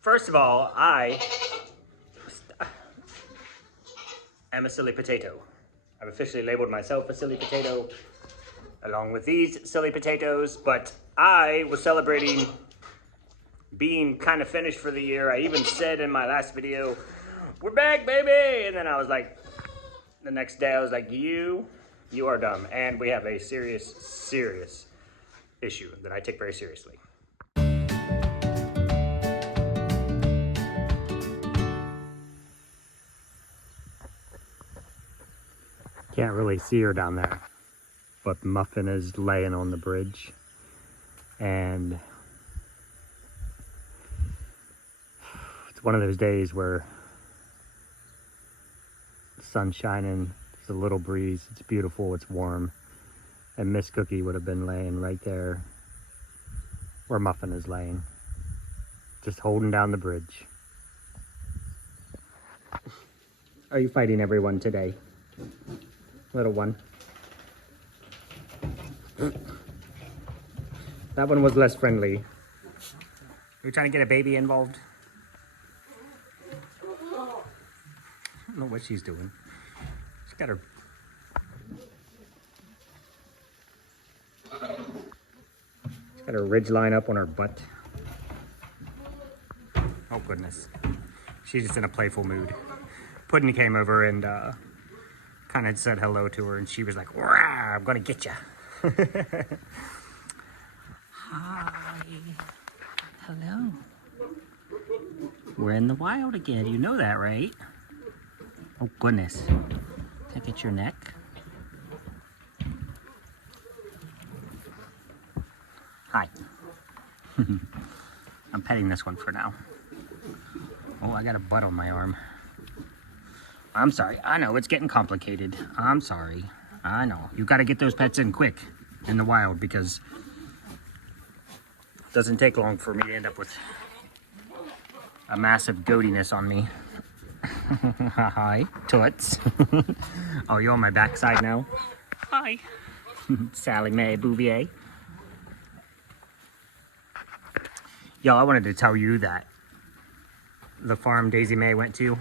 First of all, I am a silly potato. I've officially labeled myself a silly potato, along with these silly potatoes, but I was celebrating being kind of finished for the year. I even said in my last video, we're back, baby! And then I was like, the next day I was like, you are dumb. And we have a serious issue that I take very seriously. Can't really see her down there, but Muffin is laying on the bridge, and it's one of those days where the sun's shining, there's a little breeze, it's beautiful, it's warm, and Miss Cookie would have been laying right there where Muffin is laying, just holding down the bridge. Are you fighting everyone today? Little one. That one was less friendly. Are you trying to get a baby involved? I don't know what she's doing. She's got her... She's got her ridge line up on her butt. Oh goodness. She's just in a playful mood. Puddin' came over and kind of said hello to her, and she was like, "Rah, I'm gonna get you." Hi. Hello. We're in the wild again. You know that, right? Oh, goodness. Can I get your neck? Hi. I'm petting this one for now. Oh, I got a butt on my arm. I'm sorry. I know, it's getting complicated. I'm sorry. I know. You got to get those pets in quick in the wild, because it doesn't take long for me to end up with a massive goatiness on me. Hi, toots. Oh, you're on my backside now? Hi. Sally Mae Bouvier. Y'all, I wanted to tell you that the farm Daisy Mae went to,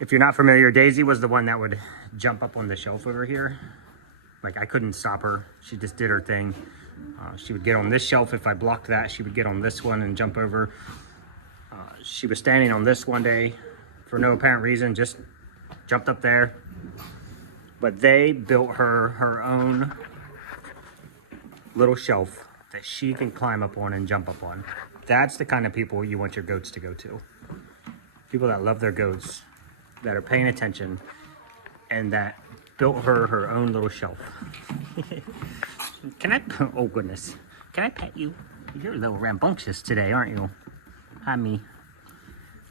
if you're not familiar, Daisy was the one that would jump up on the shelf over here. Like, I couldn't stop her. She just did her thing. She would get on this shelf. If I blocked that, she would get on this one and jump over. She was standing on this one day for no apparent reason, just jumped up there. But they built her own little shelf that she can climb up on and jump up on. That's the kind of people you want your goats to go to. People that love their goats, that are paying attention, and that built her own little shelf. Can I, oh goodness, can I pet you? You're a little rambunctious today, aren't you? Hi, me.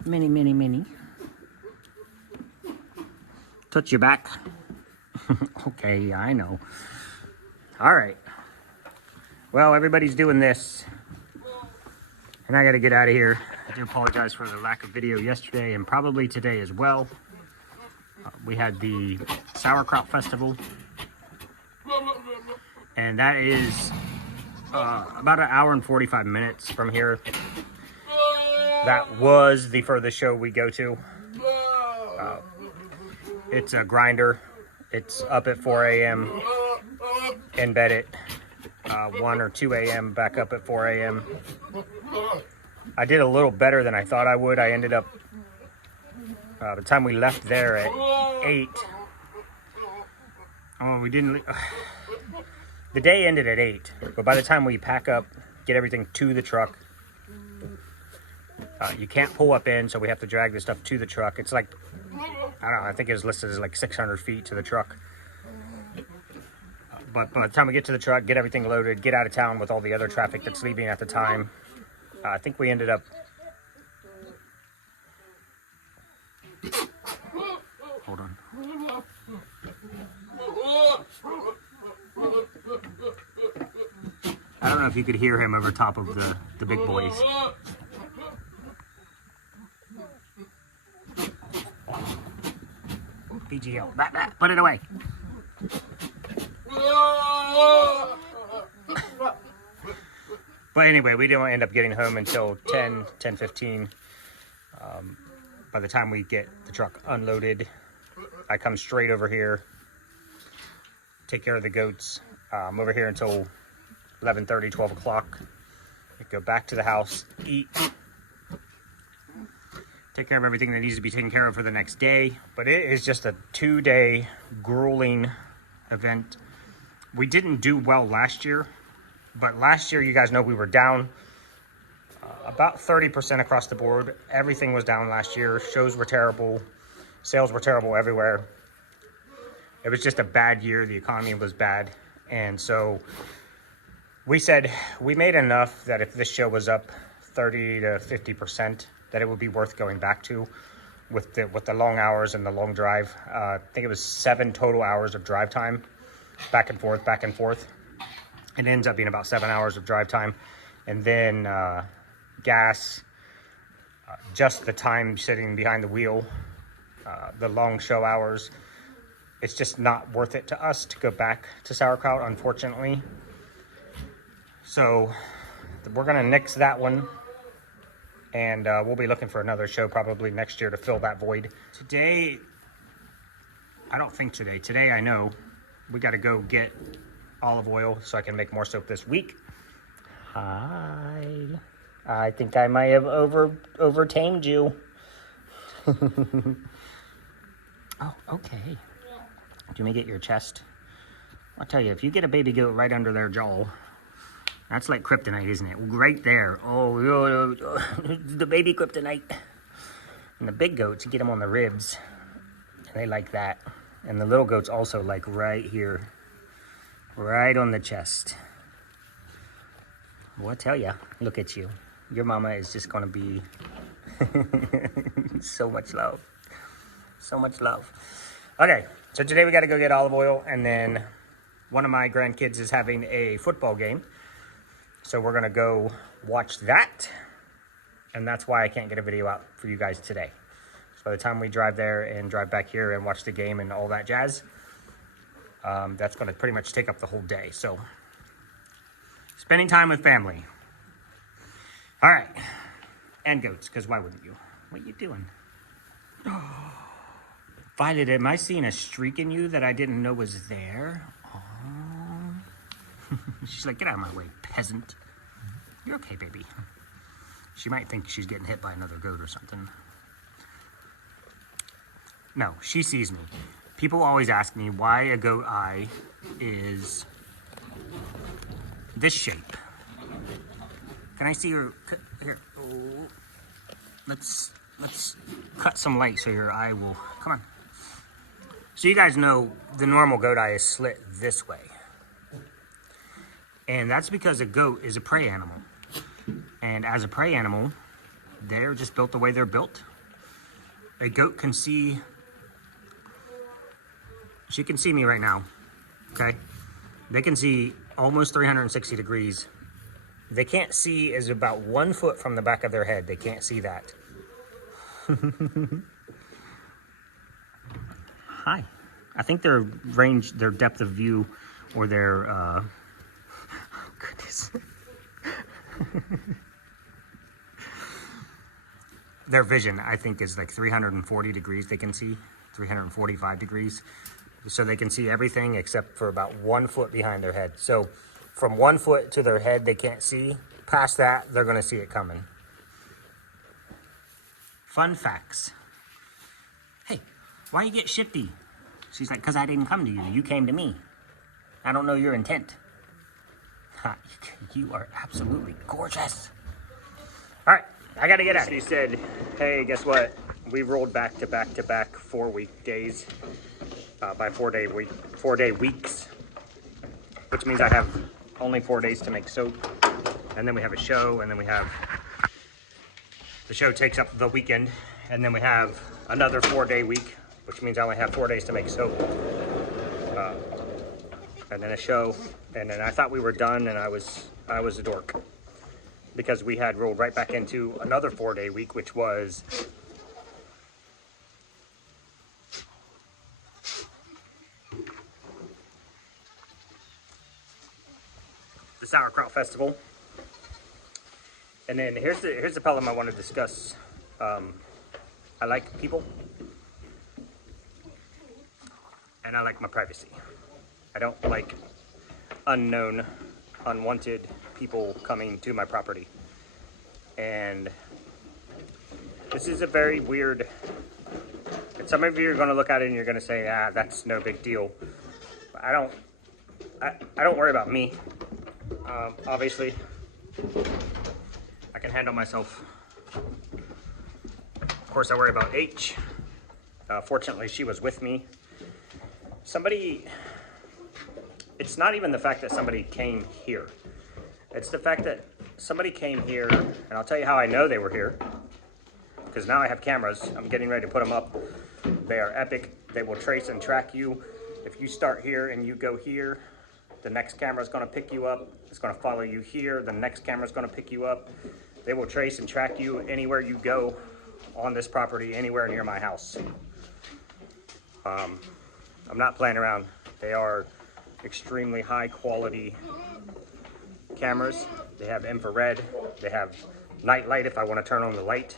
Minnie. Touch your back. Okay, I know. All right. Well, everybody's doing this, and I gotta get out of here. I do apologize for the lack of video yesterday and probably today as well. We had the Sauerkraut Festival, and that is about an hour and 45 minutes from here. That was the furthest show we go to. It's a grinder. It's up at 4 a.m. in bed at 1 or 2 a.m. back up at 4 a.m. I did a little better than I thought I would. I ended up, by the time we left there at 8, we didn't, the day ended at 8, but by the time we pack up, get everything to the truck, you can't pull up in, so we have to drag the stuff to the truck. It's like, I don't know, I think it was listed as like 600 feet to the truck. But by the time we get to the truck, get everything loaded, get out of town with all the other traffic that's leaving at the time, I think we ended up... Hold on. I don't know if you could hear him over top of the big boys. PGO. Put it away. But anyway, we didn't end up getting home until 10:15. By the time we get the truck unloaded, I come straight over here, take care of the goats. I'm over here until 11:30, 12 o'clock. I go back to the house, eat, take care of everything that needs to be taken care of for the next day. But it is just a 2-day grueling event. We didn't do well last year, but last year, you guys know we were down about 30% across the board. Everything was down last year. Shows were terrible. Sales were terrible everywhere. It was just a bad year. The economy was bad. And so we said we made enough that if this show was up 30 to 50%, that it would be worth going back to with the long hours and the long drive. I think it was 7 total hours of drive time, back and forth, back and forth. It ends up being about 7 hours of drive time. And then gas, just the time sitting behind the wheel, the long show hours. It's just not worth it to us to go back to Sauerkraut, unfortunately. So we're gonna nix that one, and we'll be looking for another show probably next year to fill that void. Today, I don't think today. Today I know we gotta go get olive oil so I can make more soap this week. Hi. I think I might have overtamed you. Oh, okay. Do you get your chest? I'll tell you, if you get a baby goat right under their jaw, that's like kryptonite, isn't it? Right there. Oh, the baby kryptonite. And the big goats, you get them on the ribs, and they like that. And the little goats also like right here, right on the chest. Well, I tell you, look at you. Your mama is just going to be so much love. So much love. Okay, so today we got to go get olive oil, and then one of my grandkids is having a football game. So we're going to go watch that, and that's why I can't get a video out for you guys today. So by the time we drive there and drive back here and watch the game and all that jazz, that's going to pretty much take up the whole day. So spending time with family. All right. And goats, because why wouldn't you? What are you doing? Violet, am I seeing a streak in you that I didn't know was there? Oh. She's like, get out of my way, peasant. You're okay, baby. She might think she's getting hit by another goat or something. No, she sees me. People always ask me why a goat eye is this shape. Can I see your, here, oh, let's cut some light so your eye will, come on. So you guys know the normal goat eye is slit this way. And that's because a goat is a prey animal. And as a prey animal, they're just built the way they're built. A goat can see, she can see me right now, okay? They can see almost 360 degrees. They can't see is about 1 foot from the back of their head. They can't see that. Hi. I think their range, their depth of view, or their, oh goodness. Their vision, I think, is like 340 degrees they can see, 345 degrees. So they can see everything except for about 1 foot behind their head. So from 1 foot to their head, they can't see. Past that, they're gonna see it coming. Fun facts. Hey, why you get shifty? She's like, because I didn't come to you. You came to me. I don't know your intent. Ha, you are absolutely gorgeous. All right, I got to get out of here. He said, hey, guess what? We rolled back to back to back 4 weekdays by 4 day weeks, which means I have only 4 days to make soap. And then we have a show, and then we have, the show takes up the weekend, and then we have another 4 day week, which means I only have 4 days to make soap. And then a show, and then I thought we were done, and I was a dork. Because we had rolled right back into another 4 day week, which was the Sauerkraut Festival. And then here's the problem I want to discuss. I like people, and I like my privacy. I don't like unknown, unwanted people coming to my property. And this is a very weird, and some of you are going to look at it and you're going to say, that's no big deal. But I don't worry about me. Obviously, I can handle myself. Of course, I worry about H. Fortunately, she was with me. It's not even the fact that somebody came here. It's the fact that somebody came here, and I'll tell you how I know they were here, because now I have cameras. I'm getting ready to put them up. They are epic. They will trace and track you. If you start here and you go here, the next camera is going to pick you up. It's going to follow you here. The next camera is going to pick you up. They will trace and track you anywhere you go on this property, anywhere near my house. I'm not playing around. They are extremely high quality cameras. They have infrared. They have night light if I want to turn on the light.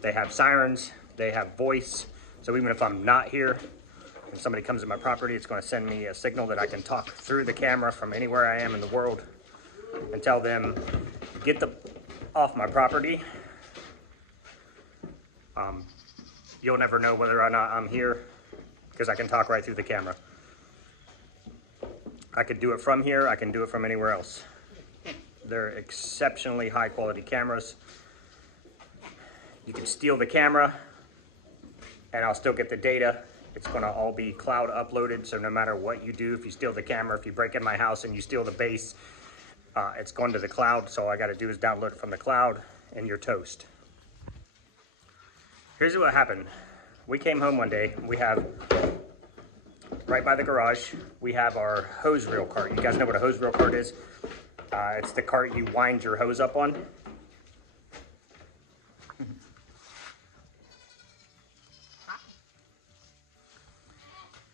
They have sirens. They have voice. So even if I'm not here and somebody comes to my property, it's going to send me a signal that I can talk through the camera from anywhere I am in the world and tell them, get off my property. You'll never know whether or not I'm here because I can talk right through the camera. I could do it from here. I can do it from anywhere else. They're exceptionally high quality cameras. You can steal the camera and I'll still get the data. It's going to all be cloud uploaded. So no matter what you do, if you steal the camera, if you break in my house and you steal the base, it's going to the cloud. So all I got to do is download it from the cloud and you're toast. Here's what happened. We came home one day. We have, right by the garage, we have our hose reel cart. You guys know what a hose reel cart is? It's the cart you wind your hose up on.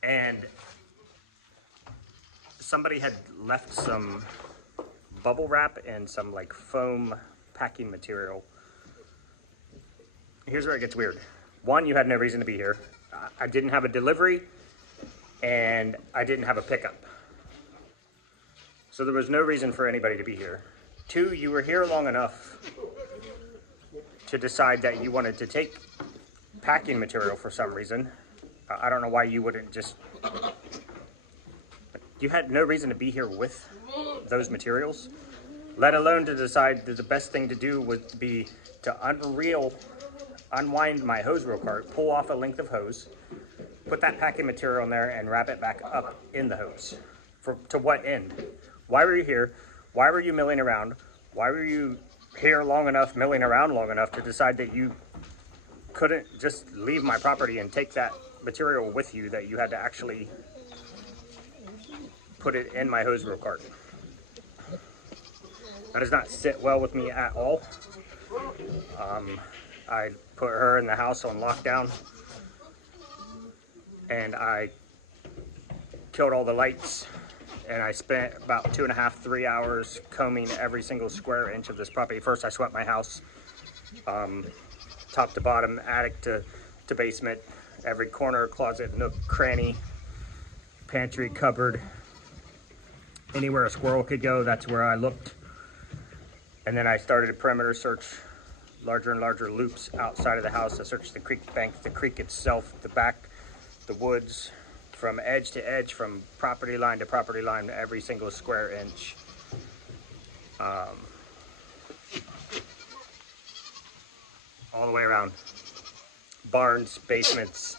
And somebody had left some bubble wrap and some like foam packing material. Here's where it gets weird. One, you had no reason to be here. I didn't have a delivery and I didn't have a pickup. So there was no reason for anybody to be here. Two, you were here long enough to decide that you wanted to take packing material for some reason. I don't know why you wouldn't just... You had no reason to be here with those materials, let alone to decide that the best thing to do would be to unwind my hose reel cart, pull off a length of hose, put that packing material in there and wrap it back up in the hose. To what end? Why were you here? Why were you milling around? Why were you here milling around long enough to decide that you couldn't just leave my property and take that material with you, that you had to actually put it in my hose reel cart? That does not sit well with me at all. I put her in the house on lockdown and I killed all the lights, and I spent about 2.5, 3 hours combing every single square inch of this property. First, I swept my house, top to bottom, attic to basement, every corner, closet, nook, cranny, pantry, cupboard, anywhere a squirrel could go, that's where I looked. And then I started a perimeter search, larger and larger loops outside of the house. I searched the creek bank, the creek itself, the back, the woods, from edge to edge, from property line to property line, every single square inch. All the way around. Barns, basements,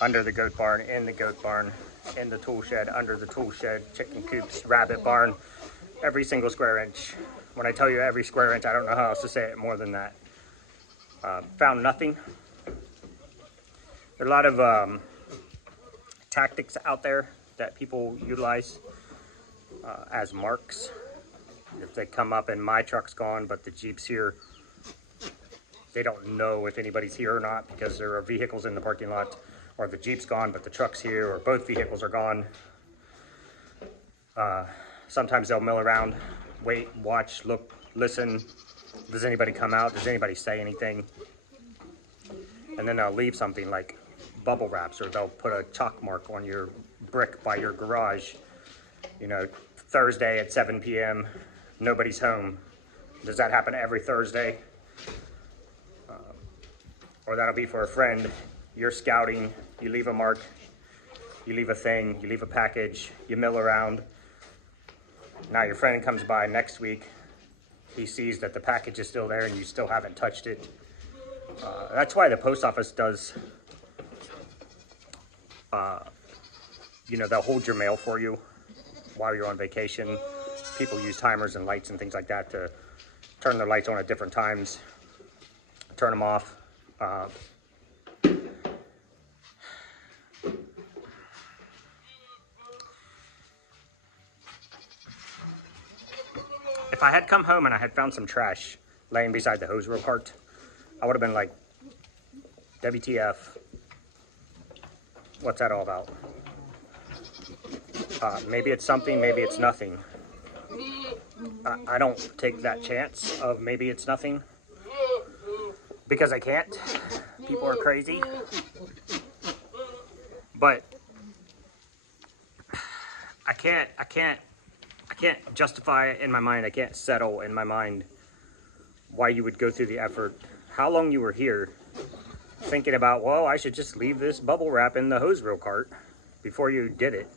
under the goat barn, in the goat barn, in the tool shed, under the tool shed, chicken coops, rabbit barn, every single square inch. When I tell you every square inch, I don't know how else to say it more than that. Found nothing. There are a lot of tactics out there that people utilize as marks. If they come up and my truck's gone, but the Jeep's here, they don't know if anybody's here or not because there are vehicles in the parking lot, or the Jeep's gone, but the truck's here, or both vehicles are gone. Sometimes they'll mill around, wait, watch, look, listen, Does anybody come out? Does anybody say anything? And then they'll leave something like bubble wraps, or they'll put a chalk mark on your brick by your garage. You know, Thursday at 7 p.m., nobody's home. Does that happen every Thursday? Or that'll be for a friend. You're scouting, you leave a mark, you leave a thing, you leave a package, you mill around. Now your friend comes by next week, he sees that the package is still there and you still haven't touched it. That's why the post office does, you know, they'll hold your mail for you while you're on vacation. People use timers and lights and things like that to turn their lights on at different times, turn them off. If I had come home and I had found some trash laying beside the hose reel cart, I would have been like, WTF, what's that all about? Maybe it's something, maybe it's nothing. I don't take that chance of maybe it's nothing, because I can't. People are crazy. But I can't justify it in my mind. I can't settle in my mind why you would go through the effort, how long you were here, thinking about, well, I should just leave this bubble wrap in the hose reel cart before you did it.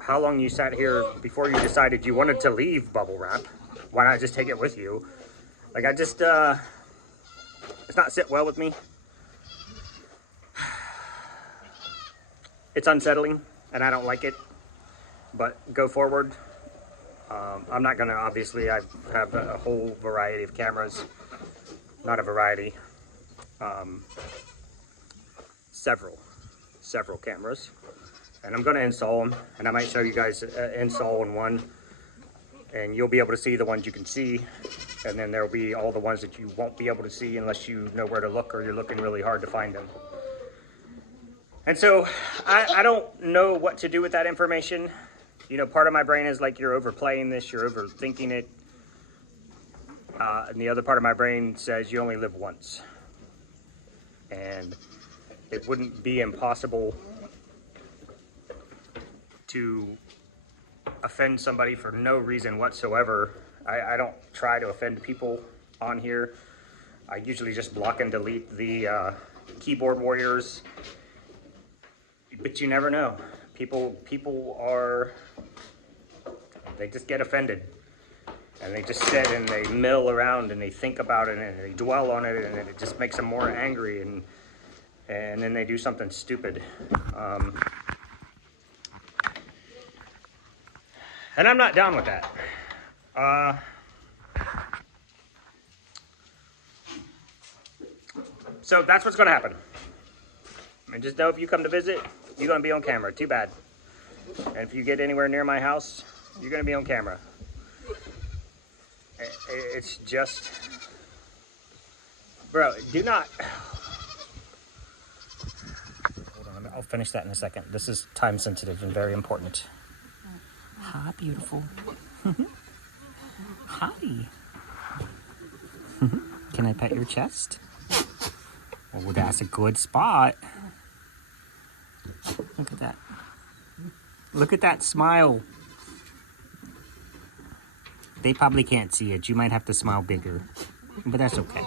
How long you sat here before you decided you wanted to leave bubble wrap. Why not just take it with you? Like, I just, it's not sit well with me. It's unsettling, and I don't like it. But go forward. I'm not gonna, obviously, I have a whole variety of cameras. Not a variety. Several cameras. And I'm gonna install them, and I might show you guys install in one. And you'll be able to see the ones you can see. And then there'll be all the ones that you won't be able to see unless you know where to look, or you're looking really hard to find them. And so I don't know what to do with that information. You know, part of my brain is like, you're overplaying this, you're overthinking it. And the other part of my brain says you only live once. And it wouldn't be impossible to offend somebody for no reason whatsoever. I don't try to offend people on here. I usually just block and delete the keyboard warriors. But you never know. People are, they just get offended. And they just sit and they mill around and they think about it and they dwell on it, and it just makes them more angry, and then they do something stupid. And I'm not down with that. So that's what's gonna happen. And just know, if you come to visit, you're gonna be on camera. Too bad. And if you get anywhere near my house, you're gonna be on camera. It's just, bro, do not. Hold on, I'll finish that in a second. This is time sensitive and very important. Hi, beautiful. Hi. Can I pet your chest? Oh, that's a good spot. Look at that. Look at that smile. They probably can't see it. You might have to smile bigger. But that's okay.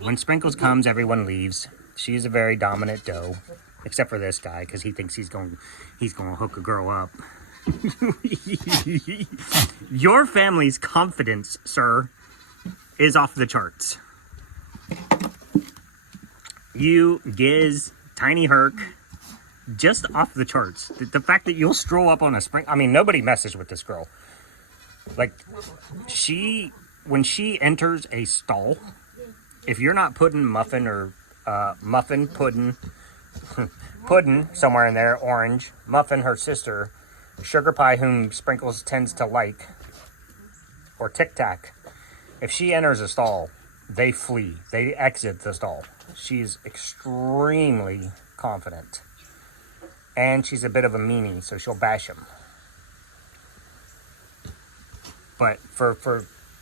When Sprinkles comes, everyone leaves. She is a very dominant doe. Except for this guy, because he thinks he's going to hook a girl up. Your family's confidence, sir, is off the charts. You, Giz, Tiny Herc, just off the charts. The fact that you'll stroll up on a spring... I mean, nobody messes with this girl. Like, when she enters a stall, if you're not putting muffin or pudding somewhere in there, orange, muffin, her sister, sugar pie, whom Sprinkles tends to like, or Tic Tac, if she enters a stall, they flee. They exit the stall. She's extremely confident. And she's a bit of a meanie, so she'll bash him. But for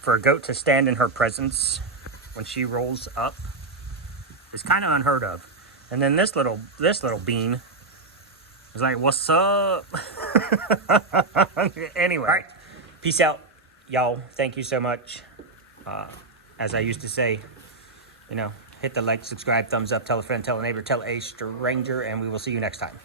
a goat to stand in her presence when she rolls up is kind of unheard of. And then this little bean was like, "What's up?" Anyway, all right, peace out, y'all. Thank you so much. As I used to say, hit the like, subscribe, thumbs up, tell a friend, tell a neighbor, tell a stranger, and we will see you next time.